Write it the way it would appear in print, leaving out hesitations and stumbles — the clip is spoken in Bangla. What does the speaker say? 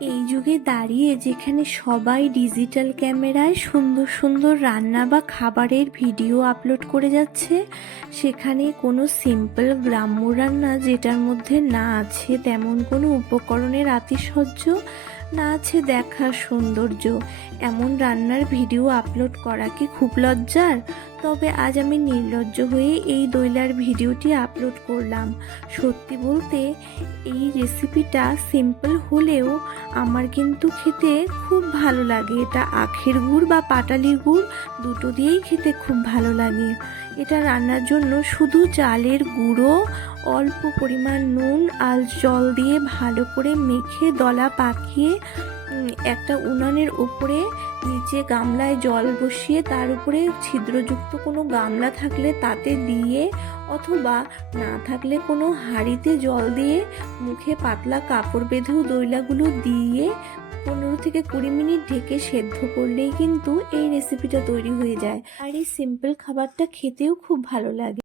এই যুগে দাঁড়িয়ে যেখানে সবাই ডিজিটাল ক্যামেরায় সুন্দর সুন্দর রান্না বা খাবারের ভিডিও আপলোড করে যাচ্ছে, সেখানে কোনো সিম্পল গ্রাম্য রান্না যেটার মধ্যে না আছে তেমন কোনো উপকরণের আতিশয্য, না আছে দেখার সৌন্দর্য, এমন রান্নার ভিডিও আপলোড করা কি খুব লজ্জার? তবে আজ আমি নির্লজ্জ হয়ে এই দইলার ভিডিওটি আপলোড করলাম। সত্যি বলতে এই রেসিপিটা সিম্পল হলেও আমার কিন্তু খেতে খুব ভালো লাগে। এটা আখের গুড় বা পাটালি গুড় দুটো দিয়েই খেতে খুব ভালো লাগে। এটা রান্নার জন্য শুধু চালের গুঁড়ো, অল্প পরিমাণ নুন আর জল দিয়ে ভালো করে মেখে দলা পাকিয়ে একটা উনানের উপরে নিচে গামলায় জল বসিয়ে তার উপরে ছিদ্রযুক্ত কোনো গামলা থাকলে তাতে দিয়ে, অথবা না থাকলে কোনো হাঁড়িতে জল দিয়ে মুখে পাতলা কাপড় বেঁধেও দইলাগুলো দিয়ে 15 থেকে 20 মিনিট ঢেকে সেদ্ধ করলেই কিন্তু এই রেসিপিটা তৈরি হয়ে যায়। আর এই সিম্পল খাবারটা খেতেও খুব ভালো লাগে।